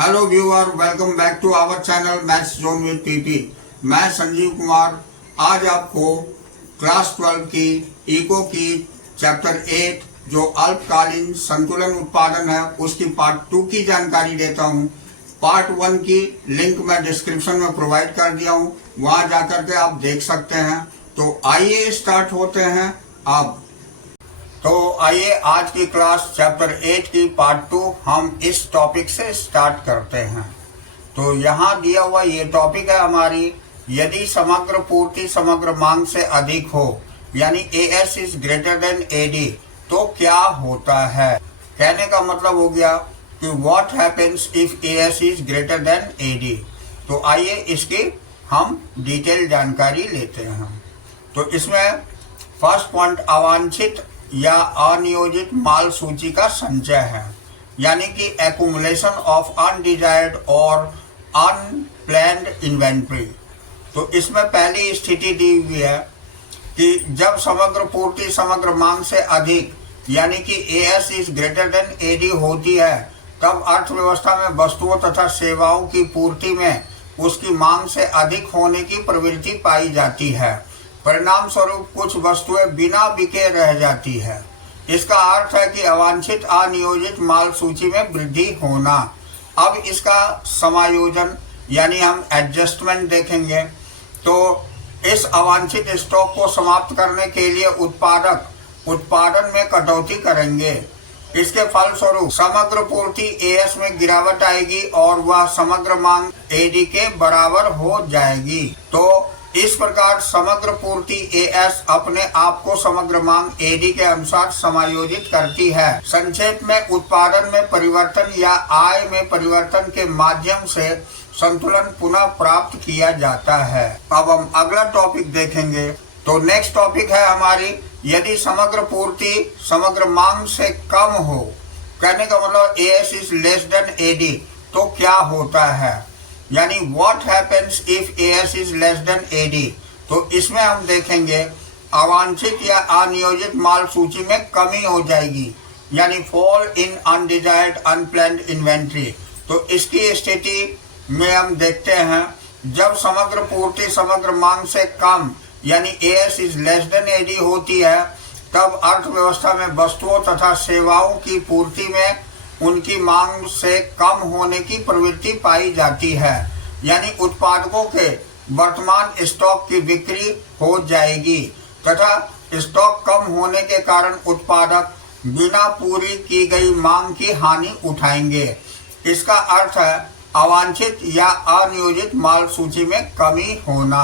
Hello viewer, welcome back to our channel Maths Zone with PP. मैं संजीव कुमार आज आपको class 12 की इको की चैप्टर 8 जो अल्पकालीन संतुलन उत्पादन है उसकी पार्ट 2 की जानकारी देता हूं। पार्ट 1 की लिंक मैं डिस्क्रिप्शन में प्रोवाइड कर दिया हूं, वहां जाकर के आप देख सकते हैं। तो आइए स्टार्ट होते हैं अब। तो आइए आज की क्लास चैप्टर 8 की पार्ट 2 हम इस टॉपिक से स्टार्ट करते हैं। तो यहाँ दिया हुआ ये टॉपिक है हमारी, यदि समग्र पूर्ति समग्र मांग से अधिक हो यानी AS is greater then AD तो क्या होता है। कहने का मतलब हो गया कि what happens if AS is greater then AD। तो आइए इसकी हम डिटेल जानकारी लेते हैं। तो इसमें फर्स्ट पॉइंट अवांछित या अनियोजित माल सूची का संचय है, यानी कि एक्यूमुलेशन ऑफ अनडिजायर्ड और अनप्लैन्ड इन्वेंट्री। तो इसमें पहली स्थिति दी हुई है कि जब समग्र पूर्ति समग्र मांग से अधिक यानी कि AS is greater then AD होती है, तब अर्थव्यवस्था में वस्तुओं तथा सेवाओं की पूर्ति में उसकी मांग से अधिक होने की प्रवृत्ति पाई जाती है। परिणाम स्वरूप कुछ वस्तुएं बिना बिके रह जाती है। इसका अर्थ है कि अवांछित अनियोजित माल सूची में वृद्धि होना। अब इसका समायोजन यानी हम एडजस्टमेंट देखेंगे। तो इस अवांछित स्टॉक को समाप्त करने के लिए उत्पादक उत्पादन में कटौती करेंगे। इसके फलस्वरूप समग्र पूर्ति AS में गिरावट आएगी और वह समग्र मांग AD के बराबर हो जाएगी। तो इस प्रकार समग्र पूर्ति AS अपने आप को समग्र मांग AD के अनुसार समायोजित करती है। संक्षेप में उत्पादन में परिवर्तन या आय में परिवर्तन के माध्यम से संतुलन पुनः प्राप्त किया जाता है। अब हम अगला टॉपिक देखेंगे। तो नेक्स्ट टॉपिक है हमारी, यदि समग्र पूर्ति समग्र मांग से कम हो, कहने का मतलब AS is less than AD तो क्या होता है, यानी what happens if AS is less than AD। तो इसमें हम देखेंगे अवांछित या अनियोजित माल सूची में कमी हो जाएगी, यानी fall in undesired unplanned inventory. तो इसकी स्थिति में हम देखते हैं जब समग्र पूर्ति समग्र मांग से कम यानी AS is less than AD होती है, तब अर्थव्यवस्था में वस्तुओं तथा सेवाओं की पूर्ति में उनकी मांग से कम होने की प्रवृत्ति पाई जाती है, यानी उत्पादकों के वर्तमान स्टॉक की बिक्री हो जाएगी तथा स्टॉक कम होने के कारण उत्पादक बिना पूरी की गई मांग की हानि उठाएंगे। इसका अर्थ है अवांछित या अनियोजित माल सूची में कमी होना।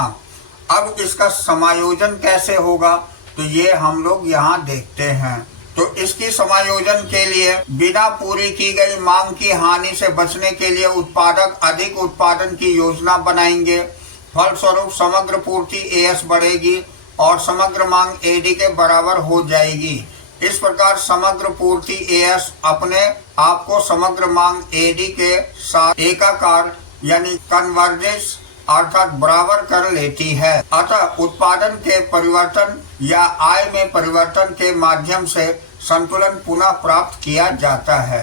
अब इसका समायोजन कैसे होगा, तो ये हम लोग यहाँ देखते हैं। तो इसकी समायोजन के लिए बिना पूरी की गई मांग की हानि से बचने के लिए उत्पादक अधिक उत्पादन की योजना बनाएंगे। फलस्वरूप समग्र पूर्ति AS बढ़ेगी और समग्र मांग AD के बराबर हो जाएगी। इस प्रकार समग्र पूर्ति AS अपने आप को समग्र मांग AD के साथ एकाकार यानी कन्वर्जेंस अर्थात बराबर कर लेती है। अतः उत्पादन के परिवर्तन या आय में परिवर्तन के माध्यम से संतुलन पुनः प्राप्त किया जाता है।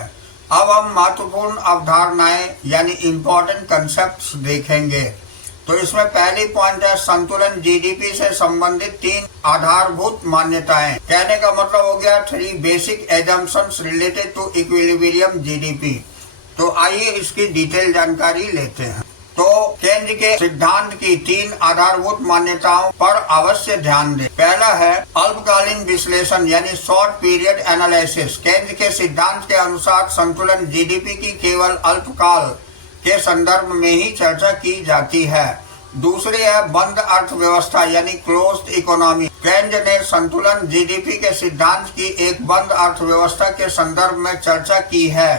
अब हम महत्वपूर्ण अवधारणाएं यानी इम्पोर्टेंट कंसेप्ट्स देखेंगे। तो इसमें पहली पॉइंट है संतुलन GDP से संबंधित 3 आधारभूत मान्यताएं। कहने का मतलब हो गया 3 basic assumptions related to equilibrium GDP। तो आइए इसकी डिटेल जानकारी लेते हैं। तो केंद्र के सिद्धांत की 3 आधारभूत मान्यताओं पर अवश्य ध्यान दें। पहला है अल्पकालीन विश्लेषण यानी शॉर्ट पीरियड एनालिसिस। केंद्र के सिद्धांत के अनुसार संतुलन GDP की केवल अल्पकाल के संदर्भ में ही चर्चा की जाती है। दूसरी है बंद अर्थव्यवस्था यानी क्लोज्ड इकोनॉमी। केंद्र ने संतुलन GDP के सिद्धांत की एक बंद अर्थव्यवस्था के संदर्भ में चर्चा की है।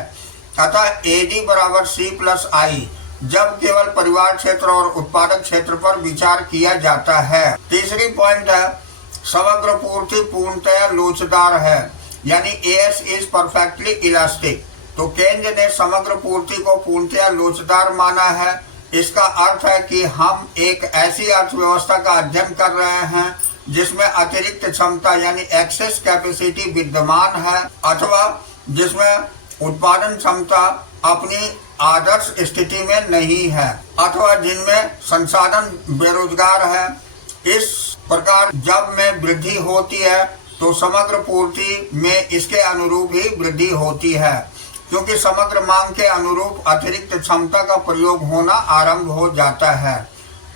अतः AD बराबर C+I जब केवल परिवार क्षेत्र और उत्पादक क्षेत्र पर विचार किया जाता है। तीसरी पॉइंट है समग्र पूर्ति पूर्णतया लोचदार है, यानी AS इज परफेक्टली इलास्टिक। तो केंद्र ने समग्र पूर्ति को पूर्णतया लोचदार माना है। इसका अर्थ है कि हम एक ऐसी अर्थव्यवस्था का अध्ययन कर रहे हैं जिसमें अतिरिक्त क्षमता यानी एक्सेस कैपेसिटी विद्यमान है, अथवा जिसमें उत्पादन क्षमता अपनी आदर्श स्थिति में नहीं है अथवा जिनमें संसाधन बेरोजगार है। इस प्रकार जब में वृद्धि होती है तो समग्र पूर्ति में इसके अनुरूप ही वृद्धि होती है, क्योंकि समग्र मांग के अनुरूप अतिरिक्त क्षमता का प्रयोग होना आरंभ हो जाता है।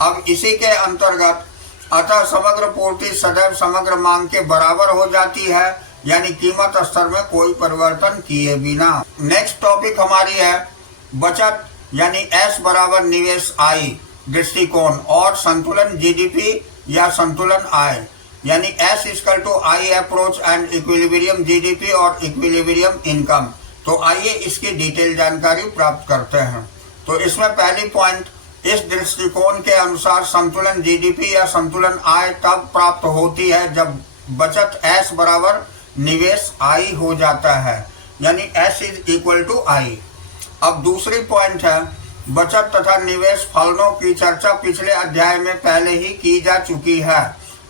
अब इसी के अंतर्गत अतः समग्र पूर्ति सदैव समग्र मांग के बराबर हो जाती है, यानी कीमत स्तर में कोई परिवर्तन किए बिना। नेक्स्ट टॉपिक हमारी है बचत यानी S बराबर निवेश I दृष्टिकोण और संतुलन GDP या संतुलन आय, यानी S equal to I approach and equilibrium GDP और इक्विलिब्रियम इनकम। तो आइए इसकी डिटेल जानकारी प्राप्त करते हैं। तो इसमें पहली पॉइंट, इस दृष्टिकोण के अनुसार संतुलन GDP या संतुलन आय तब प्राप्त होती है जब बचत S बराबर निवेश I हो जाता है, यानी S is equal to I। अब दूसरी पॉइंट है बचत तथा निवेश फलनों की चर्चा पिछले अध्याय में पहले ही की जा चुकी है।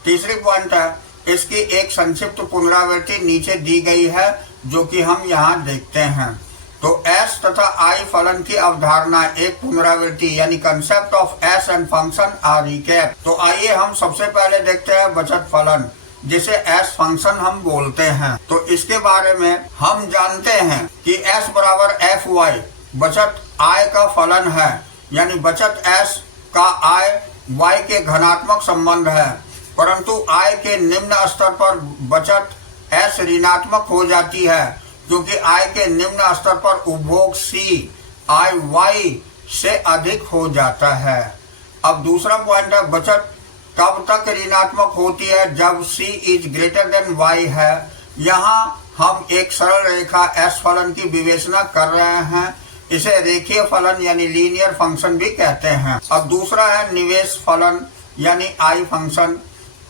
तीसरी पॉइंट है इसकी एक संक्षिप्त पुनरावृत्ति नीचे दी गई है जो कि हम यहाँ देखते हैं। तो S तथा I फलन की अवधारणा एक पुनरावृत्ति यानी concept of S and function are recap. तो आइए हम सबसे पहले देखते हैं बचत फलन, जिसे S फंक्शन हम बोलते हैं। तो इसके बारे में हम जानते हैं कि S बराबर FY बचत आय का फलन है, यानी बचत S का आय Y के धनात्मक संबंध है, परंतु आय के निम्न स्तर पर बचत S ऋणात्मक हो जाती है, क्योंकि आय के निम्न स्तर पर उपभोग C आय Y से अधिक हो जाता है। अब दूसरा पॉइंट है बचत तब तक ऋणात्मक होती है जब C is greater then Y है। यहाँ हम एक सरल रेखा S फलन की विवेचना कर रहे हैं, इसे रेखीय फलन यानी लीनियर फंक्शन भी कहते हैं। अब दूसरा है निवेश फलन यानी I फंक्शन।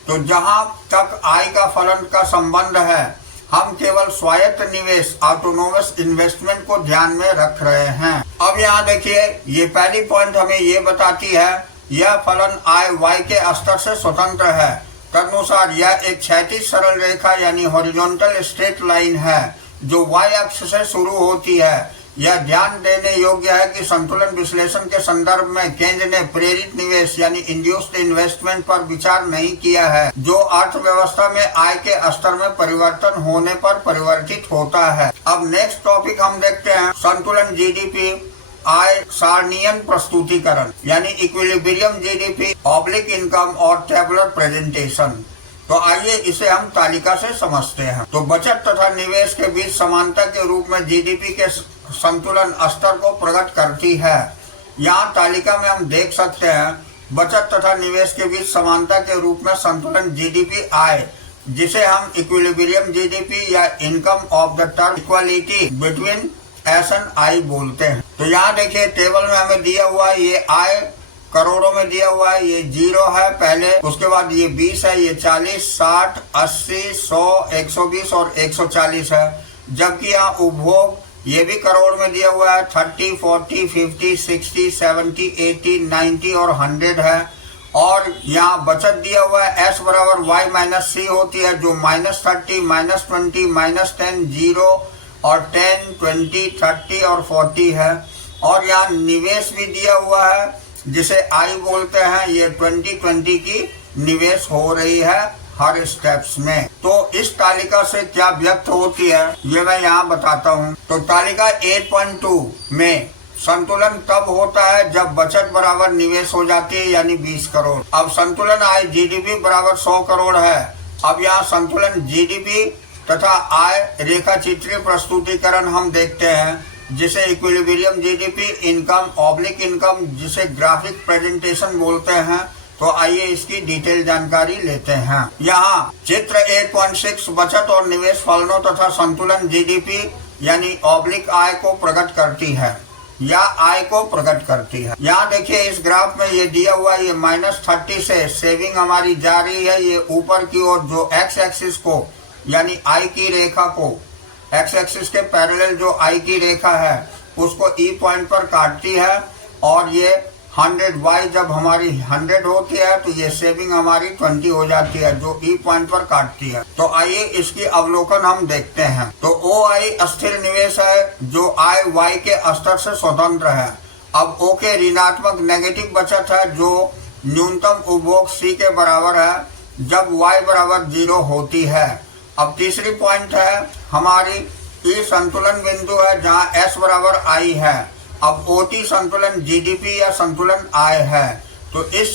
तो जहाँ तक I का फलन का संबंध है हम केवल स्वायत्त निवेश ऑटोनोमस इन्वेस्टमेंट को ध्यान में रख रहे हैं। अब यहाँ देखिए ये पहली पॉइंट हमें ये बताती है यह फलन I Y के स्तर से स्वतंत्र है। तदनुसार यह एक क्षैतिज सरल रेखा यानी हॉरिजॉन्टल स्ट्रेट लाइन है जो Y अक्ष से शुरू होती है। यह ध्यान देने योग्य है कि संतुलन विश्लेषण के संदर्भ में केंद्र ने प्रेरित निवेश यानी इंड्यूस्ड इन्वेस्टमेंट पर विचार नहीं किया है, जो अर्थव्यवस्था में आय के स्तर में परिवर्तन होने पर परिवर्तित होता है। अब नेक्स्ट टॉपिक हम देखते हैं संतुलन GDP आय सारणीयन प्रस्तुतिकरण यानी इक्विलिब्रियम GDP ऑब्लिक इनकम और टेबुलर प्रेजेंटेशन। तो आइए इसे हम तालिका से समझते हैं। तो बचत तथा निवेश के बीच समानता के रूप में GDP के संतुलन स्तर को प्रकट करती है। यहाँ तालिका में हम देख सकते हैं बचत तथा निवेश के बीच समानता के रूप में संतुलन GDP आय, जिसे हम इक्विलिब्रियम GDP या income of the term equality between S and I बोलते हैं। तो यहाँ देखिए टेबल में हमें दिया हुआ है ये आय करोड़ों में दिया हुआ है, ये 0 है पहले, उसके बाद ये 20 है, ये 40, 60, 80, 100, 120 और 140 है। जबकि यहाँ उपभोग ये भी करोड़ में दिया हुआ है 30, 40, 50, 60, 70, 80, 90 और 100 है। और यहाँ बचत दिया हुआ है S बराबर Y माइनस C होती है जो -30, -20, -10, 0 और 10, 20, 30 और 40 है। और यहाँ निवेश भी दिया हुआ है जिसे I बोलते हैं, ये 2020 की निवेश हो रही है हर स्टेप्स में। तो इस तालिका से क्या व्यक्त होती है ये मैं यहाँ बताता हूँ। तो तालिका 8.2 में संतुलन तब होता है जब बचत बराबर निवेश हो जाती है यानी 20 करोड़। अब संतुलन आय GDP बराबर 100 करोड़ है। अब यहाँ संतुलन GDP तथा आय रेखा चित्रीय प्रस्तुतिकरण हम देखते हैं, जिसे equilibrium GDP income oblique income जिसे ग्राफिक प्रेजेंटेशन बोलते हैं। तो आइए इसकी डिटेल जानकारी लेते हैं। यहाँ चित्र 8.6 बचत और निवेश फलनों तथा संतुलन GDP यानी ऑब्लिक आय को प्रकट करती है या आय को प्रकट करती है। यहाँ देखिए इस ग्राफ में ये दिया हुआ ये -30 से सेविंग हमारी जा रही है। ये ऊपर की ओर जो एक्स एक्सिस को यानी आई की रेखा को एक्स एक्सिस के पैरेलल जो आई की रेखा है उसको ई पॉइंट पर काटती है और ये 100y जब हमारी 100 होती है तो ये सेविंग हमारी 20 हो जाती है, जो ई पॉइंट पर काटती है। तो आइए इसकी अवलोकन हम देखते हैं। तो OI अस्थिर निवेश है जो IY के स्तर से स्वतंत्र है। अब O के ऋणात्मक नेगेटिव बचत है जो न्यूनतम उपभोग C के बराबर है जब Y बराबर 0 होती है। अब तीसरी पॉइंट है हमारी E संतुलन बिंदु है जहाँ S बराबर I है। अब OT संतुलन GDP या संतुलन आय है। तो इस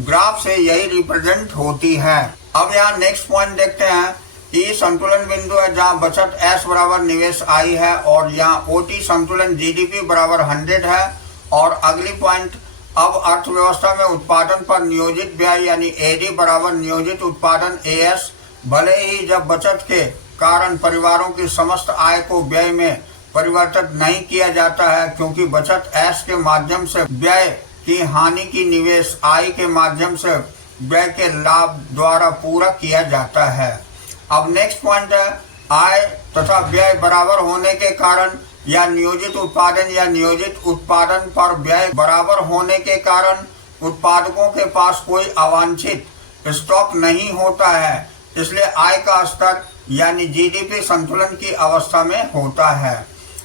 ग्राफ से यही रिप्रेजेंट होती है। अब यहाँ नेक्स्ट पॉइंट देखते हैं। E संतुलन बिंदु है जहाँ बचत S बराबर निवेश I है और यहाँ OT संतुलन GDP बराबर 100 है। और अगली पॉइंट, अब अर्थव्यवस्था में उत्पादन पर नियोजित व्यय यानी AD बराबर नियोजित उत्पादन AS। भले ही जब बचत के कारण परिवारों की समस्त आय को व्यय में परिवर्तित नहीं किया जाता है, क्योंकि बचत S के माध्यम से व्यय की हानि की निवेश I के माध्यम से व्यय के लाभ द्वारा पूरा किया जाता है। अब नेक्स्ट पॉइंट है, आय तथा व्यय बराबर होने के कारण या नियोजित उत्पादन या नियोजित उत्पादन पर व्यय बराबर होने के कारण उत्पादकों के पास कोई अवांछित स्टॉक नहीं होता है, इसलिए आय का स्तर यानी GDP संतुलन की अवस्था में होता है।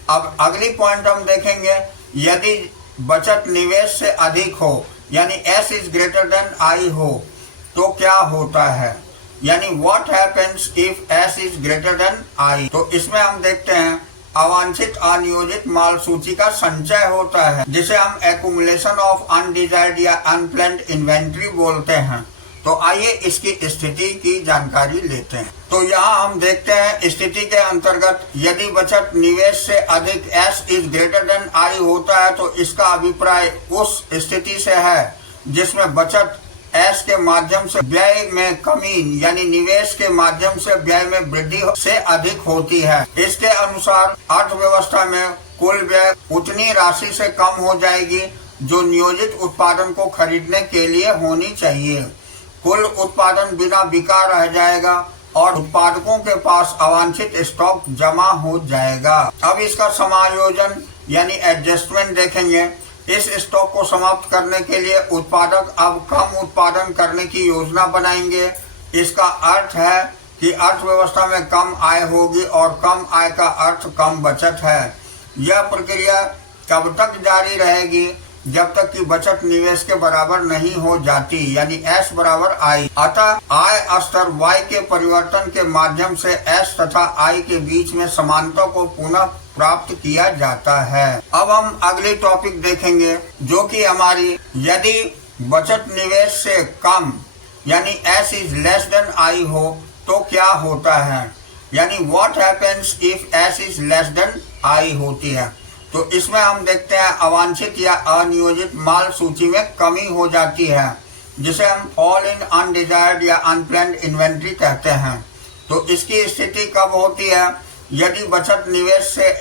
अब अगली पॉइंट हम देखेंगे, यदि बचत निवेश से अधिक हो यानी S is greater then I हो तो क्या होता है, यानी what happens if S is greater then I। तो इसमें हम देखते हैं अवांछित अनियोजित माल सूची का संचय होता है, जिसे हम एक्युमुलेशन ऑफ अनडिजायर्ड या अनप्लान्ड इन्वेंट्री बोलते हैं। तो आइए इसकी स्थिति की जानकारी लेते हैं। तो यहाँ हम देखते हैं स्थिति के अंतर्गत यदि बचत निवेश से अधिक S is greater then I होता है तो इसका अभिप्राय उस स्थिति से है जिसमें बचत S के माध्यम से व्यय में कमी यानी निवेश के माध्यम से व्यय में वृद्धि से अधिक होती है। इसके अनुसार अर्थव्यवस्था में कुल व्यय उतनी राशि से कम हो जाएगी जो नियोजित उत्पादन को खरीदने के लिए होनी चाहिए। कुल उत्पादन बिना बिका रह जाएगा और उत्पादकों के पास अवांछित स्टॉक जमा हो जाएगा। अब इसका समायोजन यानी एडजस्टमेंट देखेंगे। इस स्टॉक को समाप्त करने के लिए उत्पादक अब कम उत्पादन करने की योजना बनाएंगे। इसका अर्थ है कि अर्थव्यवस्था में कम आय होगी और कम आय का अर्थ कम बचत है। यह प्रक्रिया तब तक जारी रहेगी जब तक कि बचत निवेश के बराबर नहीं हो जाती यानी S बराबर I। अतः आय स्तर Y के परिवर्तन के माध्यम से S तथा I के बीच में समानता को पुनः प्राप्त किया जाता है। अब हम अगली टॉपिक देखेंगे जो कि हमारी यदि बचत निवेश से कम यानी S is less than I हो तो क्या होता है, यानी what happens if S is less than I होती है। तो इसमें हम देखते हैं अवांछित या अनियोजित माल सूची में कमी हो जाती है, जिसे हम ऑल इन अनडिजायर्ड या अनप्लान्ड इन्वेंट्री कहते हैं। तो इसकी स्थिति कब होती है, यदि बचत निवेश से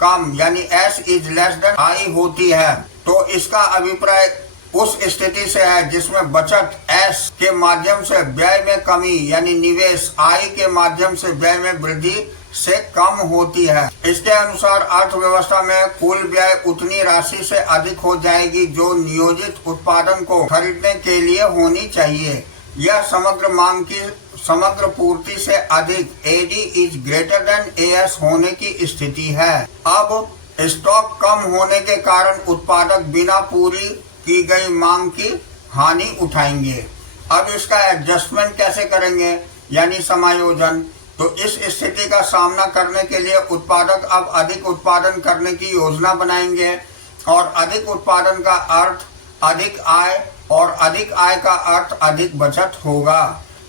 कम यानी S is less than I होती है तो इसका अभिप्राय उस स्थिति से है जिसमें बचत S के माध्यम से व्यय में कमी यानी निवेश I के माध्यम से व्यय में वृद्धि से कम होती है। इसके अनुसार अर्थव्यवस्था में कुल व्यय उतनी राशि से अधिक हो जाएगी जो नियोजित उत्पादन को खरीदने के लिए होनी चाहिए। यह समग्र मांग की समग्र पूर्ति से अधिक AD is greater then AS होने की स्थिति है। अब स्टॉक कम होने के कारण उत्पादक बिना पूरी की गई मांग की हानि उठाएंगे। अब इसका एडजस्टमेंट कैसे करेंगे यानी समायोजन। तो इस स्थिति का सामना करने के लिए उत्पादक अब अधिक उत्पादन करने की योजना बनाएंगे और अधिक उत्पादन का अर्थ अधिक आय और अधिक आय का अर्थ अधिक बचत होगा।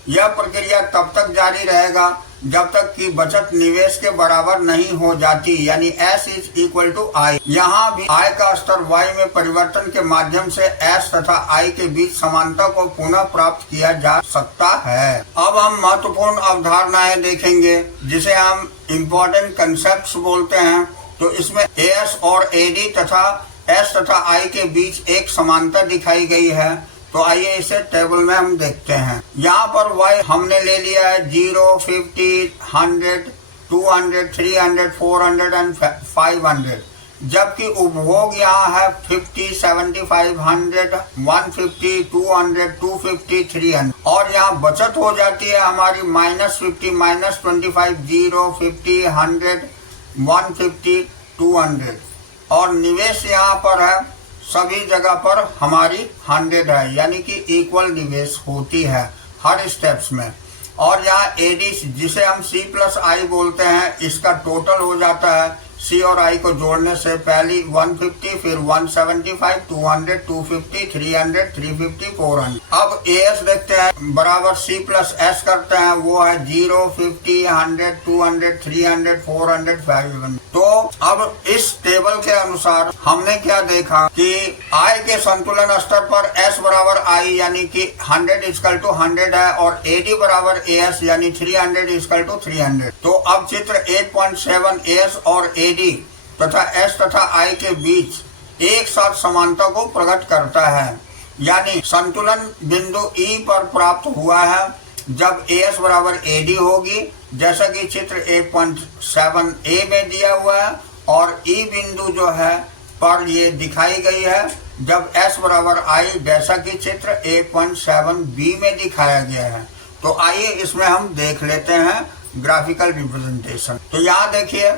यह प्रक्रिया तब तक जारी रहेगा जब तक कि बचत निवेश के बराबर नहीं हो जाती यानी S is equal to I। यहाँ भी आय का स्तर Y में परिवर्तन के माध्यम से S तथा I के बीच समानता को पुनः प्राप्त किया जा सकता है। अब हम महत्वपूर्ण अवधारणाएं देखेंगे जिसे हम इम्पोर्टेंट कंसेप्ट्स बोलते हैं। तो इसमें AS और AD तथा S तथा I के बीच एक समानता दिखाई गई है। तो आइए इसे टेबल में हम देखते हैं। यहाँ पर Y हमने ले लिया है 0, 50, 100, 200, 300, 400 एंड 500। जबकि उपभोग यहाँ है 50, 75, 100, 150, 200, 250, 300 और यहाँ बचत हो जाती है हमारी -50, -25, 0, 50, 100, 150, 200 और निवेश यहाँ पर है सभी जगह पर हमारी 100 है, यानी कि इक्वल निवेश होती है हर स्टेप्स में। और यहाँ एडी जिसे हम C प्लस आई बोलते हैं, इसका टोटल हो जाता है C और I को जोड़ने से पहली 150, फिर 175, 200, 250, 300, 350, 400। अब AS देखते हैं बराबर C प्लस S करते हैं, वो है 0, 50, 100, 200, 300, 400, 500। तो अब इस टेबल के अनुसार हमने क्या देखा कि I के संतुलन स्तर पर S बराबर I यानी कि 100 इक्वल टू 100 है और AD बराबर AS यानी 300 इक्वल टू 300। तो अब चित्र 8.7 AS और AD तथा S तथा I के बीच एक साथ समानता को प्रकट करता है, यानी संतुलन बिंदु E पर प्राप्त हुआ है जब AS बराबर AD होगी, जैसा कि चित्र 8.7a में दिया हुआ है, और E बिंदु जो है पर ये दिखाई गई है जब S बराबर I, जैसा कि चित्र 8.7b में दिखाया गया है। तो आइए इसमें हम देख लेते हैं ग्राफिकल रिप्रेजेंटेशन। तो यहाँ देखिए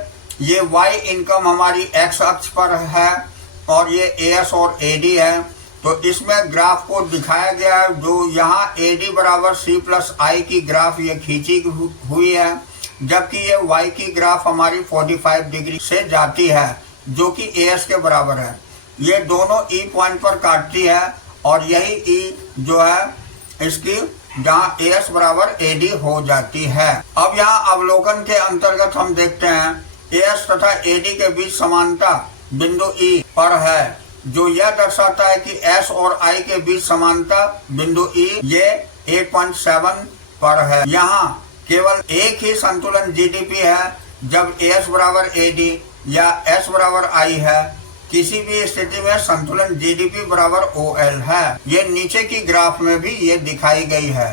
ये Y इनकम हमारी X अक्ष पर है और ये AS और AD है। तो इसमें ग्राफ को दिखाया गया है, जो यहाँ AD बराबर C प्लस I की ग्राफ ये खींची हुई है, जबकि ये Y की ग्राफ हमारी 45 डिग्री से जाती है जो कि AS के बराबर है। ये दोनों E पॉइंट पर काटती है और यही E जो है इसकी जहाँ AS बराबर AD हो जाती है। अब यहाँ अवलोकन के अंतर्गत हम देखते हैं AS तथा AD के बीच समानता बिंदु E पर है, जो यह दर्शाता है कि S और I के बीच समानता बिंदु E ये 8.7 पर है। यहाँ केवल एक ही संतुलन GDP है जब AS बराबर AD या S बराबर I है। किसी भी स्थिति में संतुलन GDP बराबर OL है। ये नीचे की ग्राफ में भी ये दिखाई गई है।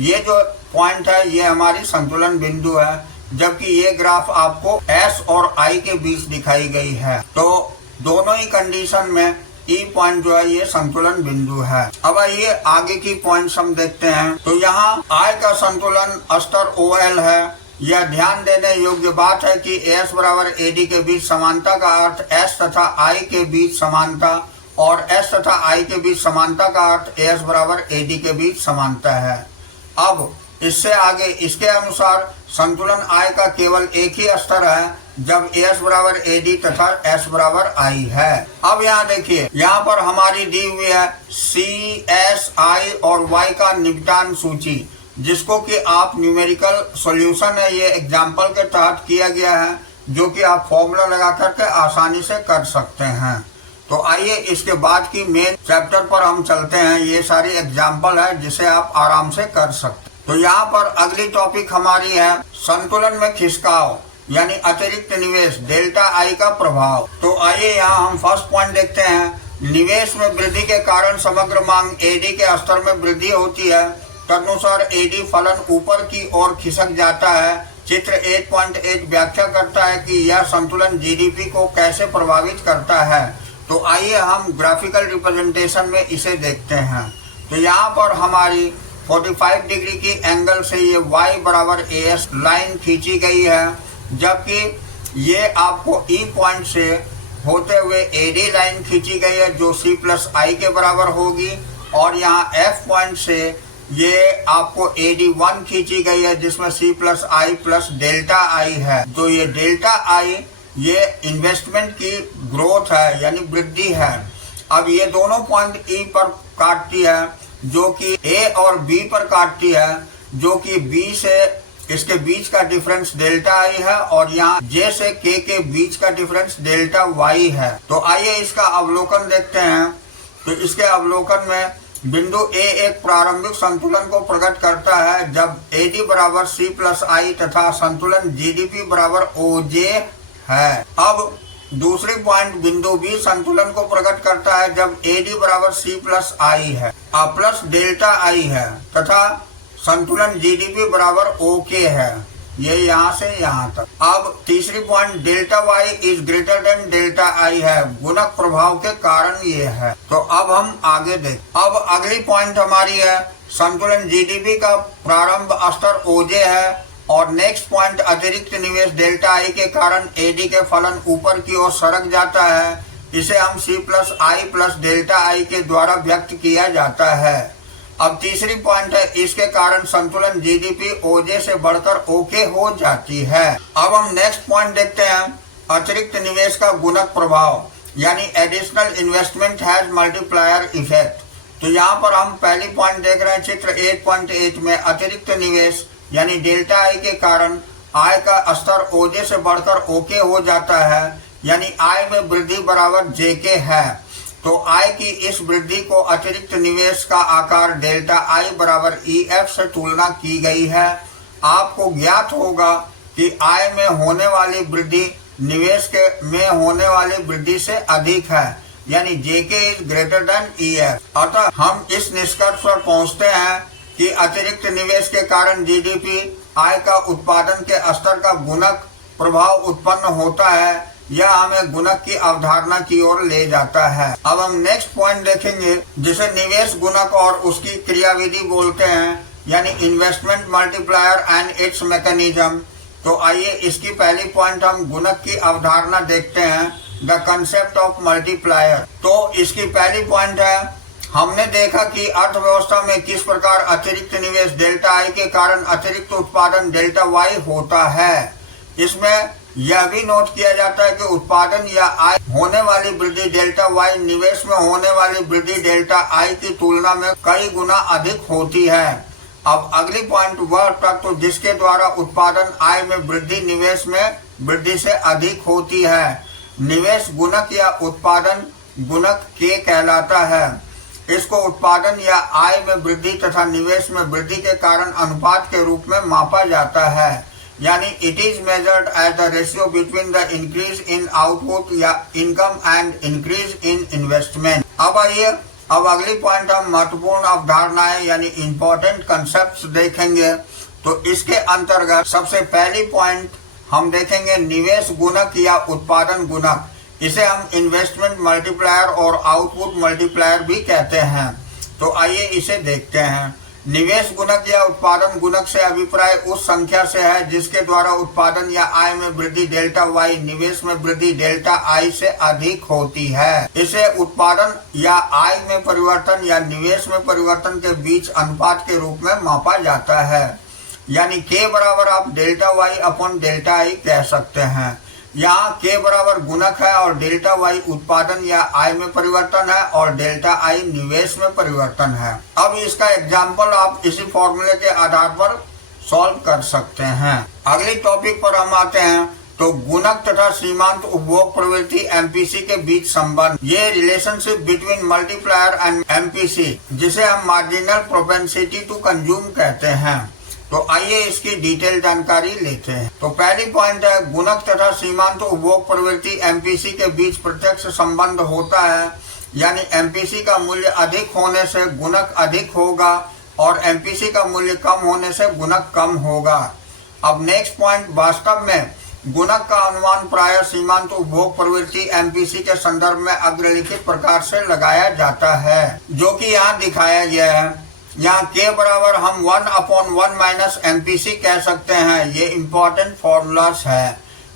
ये जो पॉइंट है ये हमारी संतुलन बिंदु है, जबकि ये ग्राफ आपको S और I के बीच दिखाई गई है। तो दोनों ही कंडीशन में E पॉइंट जो है ये संतुलन बिंदु है। अब आइए आगे की पॉइंट्स हम देखते हैं। तो यहाँ I का संतुलन स्तर OL है। यह ध्यान देने योग्य बात है कि AS बराबर AD के बीच समानता का अर्थ S तथा I के बीच समानता और S तथा I के बीच समानता का अर्थ AS बराबर AD के बीच समानता है। अब इससे आगे इसके अनुसार संतुलन I का केवल एक ही स्तर है जब AS बराबर AD तथा S बराबर I है। अब यहाँ देखिए, यहाँ पर हमारी दी हुई है C, S, I और Y का निपटान सूची, जिसको कि आप न्यूमेरिकल सॉल्यूशन है ये एग्जाम्पल के तहत किया गया है, जो कि आप फॉर्मूला लगा करके आसानी से कर सकते हैं। तो आइए इसके बाद की मेन चैप्टर पर हम चलते हैं। ये सारी एग्जाम्पल है जिसे आप आराम से कर सकते हैं। तो यहाँ पर अगली टॉपिक हमारी है संतुलन में खिसकाव यानी अतिरिक्त निवेश डेल्टा I का प्रभाव। तो आइए यहाँ हम फर्स्ट पॉइंट देखते हैं। निवेश में वृद्धि के कारण समग्र मांग AD के स्तर में वृद्धि होती है, तदनुसार AD फलन ऊपर की ओर खिसक जाता है। चित्र 8.8 व्याख्या करता है कि यह संतुलन GDP को कैसे प्रभावित करता है। तो आइए हम ग्राफिकल रिप्रेजेंटेशन में इसे देखते हैं। तो यहाँ पर हमारी 45 डिग्री की एंगल से ये Y बराबर AS लाइन खींची गई है, जबकि ये आपको E पॉइंट से होते हुए AD लाइन खींची गई है जो C प्लस I के बराबर होगी, और यहाँ F पॉइंट से ये आपको AD1 खींची गई है जिसमें C plus I plus delta I है। तो ये डेल्टा I ये इन्वेस्टमेंट की ग्रोथ है यानी वृद्धि है। अब ये दोनों पॉइंट E पर काटती है, जो कि A और B पर काटती है, जो कि B से इसके बीच का डिफरेंस डेल्टा I है और यहाँ J से K के बीच का डिफरेंस डेल्टा Y है। तो आइए इसका अवलोकन देखते हैं। तो इसके अवलोकन में बिंदु A एक प्रारंभिक संतुलन को प्रकट करता है जब AD बराबर C प्लस I तथा संतुलन GDP बराबर OJ है। अब दूसरी पॉइंट बिंदु B संतुलन को प्रकट करता है जब AD बराबर C प्लस I है प्लस डेल्टा I है तथा संतुलन GDP बराबर OK है। ये यहाँ से यहाँ तक। अब तीसरी point delta Y is greater than delta I है, गुणक प्रभाव के कारण ये है। तो अब हम आगे देख। अब अगली पॉइंट हमारी है संतुलन जीडीपी का प्रारंभ स्तर ओजे है, और नेक्स्ट पॉइंट अतिरिक्त निवेश डेल्टा आई के कारण एडी के फलन ऊपर की ओर सरक जाता है। इसे हम C plus I plus delta I के द्वारा व्यक्त किया जाता है। अब तीसरी पॉइंट है इसके कारण संतुलन जीडीपी ओजे से बढ़कर ओके हो जाती है। अब हम नेक्स्ट पॉइंट देखते हैं अतिरिक्त निवेश का गुणक प्रभाव, यानी additional investment has multiplier effect. तो यहाँ पर हम पहली पॉइंट देख रहे हैं चित्र 8.8 में अतिरिक्त निवेश यानी डेल्टा आई के कारण आय का स्तर ओजे से बढ़कर ओके हो जाता है, यानी आय में वृद्धि बराबर जेके है। तो आय की इस वृद्धि को अतिरिक्त निवेश का आकार डेल्टा आई बराबर ईएफ से तुलना की गई है। आपको ज्ञात होगा कि आय में होने वाली वृद्धि निवेश के में होने वाली वृद्धि से अधिक है, यानी जेके इज ग्रेटर देन ईएफ। अतः हम इस निष्कर्ष पर पहुंचते हैं कि अतिरिक्त निवेश के कारण जीडीपी आय का उत्पादन के स्तर का गुणक प्रभाव उत्पन्न होता है। यह हमें गुणक की अवधारणा की ओर ले जाता है। अब हम नेक्स्ट पॉइंट देखेंगे जिसे निवेश गुणक और उसकी क्रियाविधि बोलते हैं, यानी investment multiplier and it's mechanism. तो आइए इसकी पहली पॉइंट हम गुणक की अवधारणा देखते हैं, द कंसेप्ट ऑफ मल्टीप्लायर। तो इसकी पहली पॉइंट है हमने देखा कि अर्थव्यवस्था में किस प्रकार अतिरिक्त निवेश डेल्टा आई के कारण अतिरिक्त उत्पादन डेल्टा वाई होता है। इसमें यह भी नोट किया जाता है कि उत्पादन या आय होने वाली वृद्धि डेल्टा वाई निवेश में होने वाली वृद्धि डेल्टा आई की तुलना में कई गुना अधिक होती है। अब अगली पॉइंट वह तत्व जिसके द्वारा उत्पादन आय में वृद्धि निवेश में वृद्धि से अधिक होती है। निवेश गुणक या उत्पादन गुणक के कहलाता है। इसको उत्पादन या आय में वृद्धि तथा निवेश में वृद्धि के कारण अनुपात के रूप में मापा जाता है, यानी it is measured as the ratio between the increase in output या income and increase in investment. अब आइए अब अगली पॉइंट हम महत्वपूर्ण अवधारणाएं यानी इंपॉर्टेंट कंसेप्ट देखेंगे। तो इसके अंतर्गत सबसे पहली पॉइंट हम देखेंगे निवेश गुणक या उत्पादन गुणक। इसे हम इन्वेस्टमेंट मल्टीप्लायर और आउटपुट मल्टीप्लायर भी कहते हैं। तो आइए इसे देखते हैं। निवेश गुणक या उत्पादन गुणक से अभिप्राय उस संख्या से है जिसके द्वारा उत्पादन या आय में वृद्धि डेल्टा वाई निवेश में वृद्धि डेल्टा आई से अधिक होती है। इसे उत्पादन या आय में परिवर्तन या निवेश में परिवर्तन के बीच अनुपात के रूप में मापा जाता है, यानी के बराबर आप delta Y upon delta I कह सकते हैं। यहाँ के बराबर गुणक है और डेल्टा वाई उत्पादन या आय में परिवर्तन है और डेल्टा आई निवेश में परिवर्तन है। अब इसका एग्जाम्पल आप इसी फॉर्मूले के आधार पर सॉल्व कर सकते हैं। अगली टॉपिक पर हम आते हैं। तो गुणक तथा सीमांत उपभोग प्रवृत्ति एमपीसी के बीच संबंध, ये relationship between multiplier and MPC जिसे हम मार्जिनल प्रोपेंसिटी टू कंज्यूम कहते हैं। तो आइए इसकी डिटेल जानकारी लेते हैं। तो पहली पॉइंट है गुणक तथा सीमांत उपभोग प्रवृत्ति एमपीसी के बीच प्रत्यक्ष संबंध होता है, यानी एमपीसी का मूल्य अधिक होने से गुणक अधिक होगा और एमपीसी का मूल्य कम होने से गुणक कम होगा। अब नेक्स्ट पॉइंट, वास्तव में गुणक का अनुमान प्रायः सीमांत उपभोग प्रवृत्ति एमपीसी के संदर्भ में अग्रलिखित प्रकार से लगाया जाता है, जो कि यहाँ दिखाया गया है। यहाँ के बराबर हम 1/1 माइनस एमपीसी कह सकते हैं। ये इम्पोर्टेंट फॉर्मूलास है।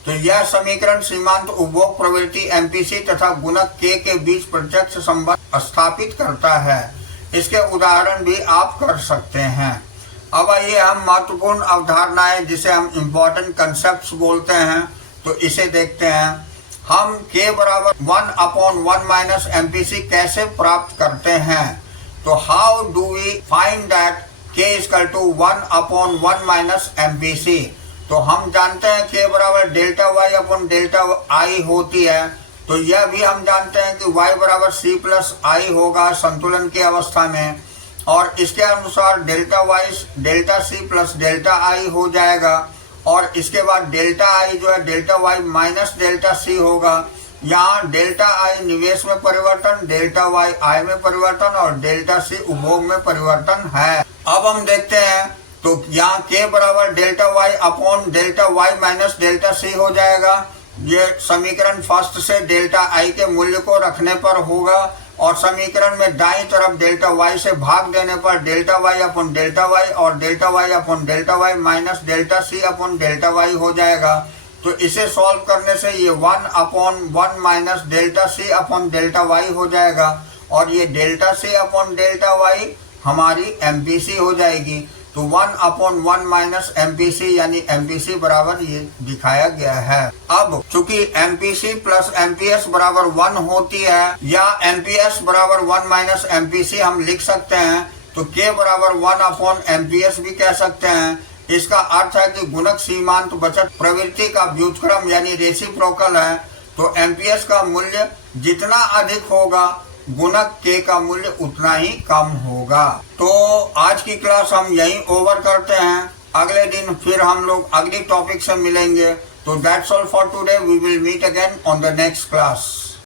तो यह समीकरण सीमांत उपभोग प्रवृत्ति एमपीसी तथा गुणक के बीच प्रत्यक्ष संबंध स्थापित करता है। इसके उदाहरण भी आप कर सकते हैं। अब आइए हम महत्वपूर्ण अवधारणाएं जिसे हम इम्पोर्टेंट कंसेप्ट बोलते हैं, तो इसे देखते हैं। हम के बराबर 1/1 माइनस एमपीसी कैसे प्राप्त करते हैं। तो how do we find that k equal to 1/1 minus MPC. तो हम जानते हैं k बराबर delta Y upon delta I होती है। तो यह भी हम जानते हैं कि y बराबर c प्लस आई होगा संतुलन की अवस्था में, और इसके अनुसार delta Y delta c plus delta I हो जाएगा, और इसके बाद डेल्टा आई जो है delta Y minus delta c होगा। यहाँ डेल्टा आई निवेश में परिवर्तन, डेल्टा वाई आय में परिवर्तन और डेल्टा सी उपभोग में परिवर्तन है। अब हम देखते हैं तो यहाँ k बराबर delta Y upon delta Y minus delta C हो जाएगा। ये समीकरण फर्स्ट से डेल्टा आई के मूल्य को रखने पर होगा और समीकरण में दाईं तरफ डेल्टा वाई से भाग देने पर delta Y upon delta Y और delta Y upon delta Y minus delta C upon delta Y हो जाएगा। तो इसे सॉल्व करने से ये 1 upon 1 minus delta C upon delta Y हो जाएगा और ये delta C upon delta Y हमारी एमपीसी हो जाएगी। तो 1 अपॉन 1 माइनस एमपीसी यानी एमपीसी बराबर ये दिखाया गया है। अब चूंकि एमपीसी प्लस एमपीएस बराबर 1 होती है या एमपीएस बराबर 1 माइनस एमपीसी हम लिख सकते हैं, तो के बराबर 1 अपॉन एमपीएस भी कह सकते हैं। इसका अर्थ है कि गुणक सीमांत बचत प्रवृत्ति का व्युत्क्रम यानी रेसिप्रोकल है। तो एमपीएस का मूल्य जितना अधिक होगा गुणक के का मूल्य उतना ही कम होगा। तो आज की क्लास हम यहीं ओवर करते हैं। अगले दिन फिर हम लोग अगली टॉपिक से मिलेंगे। तो that's all for today. We will meet again on the next class.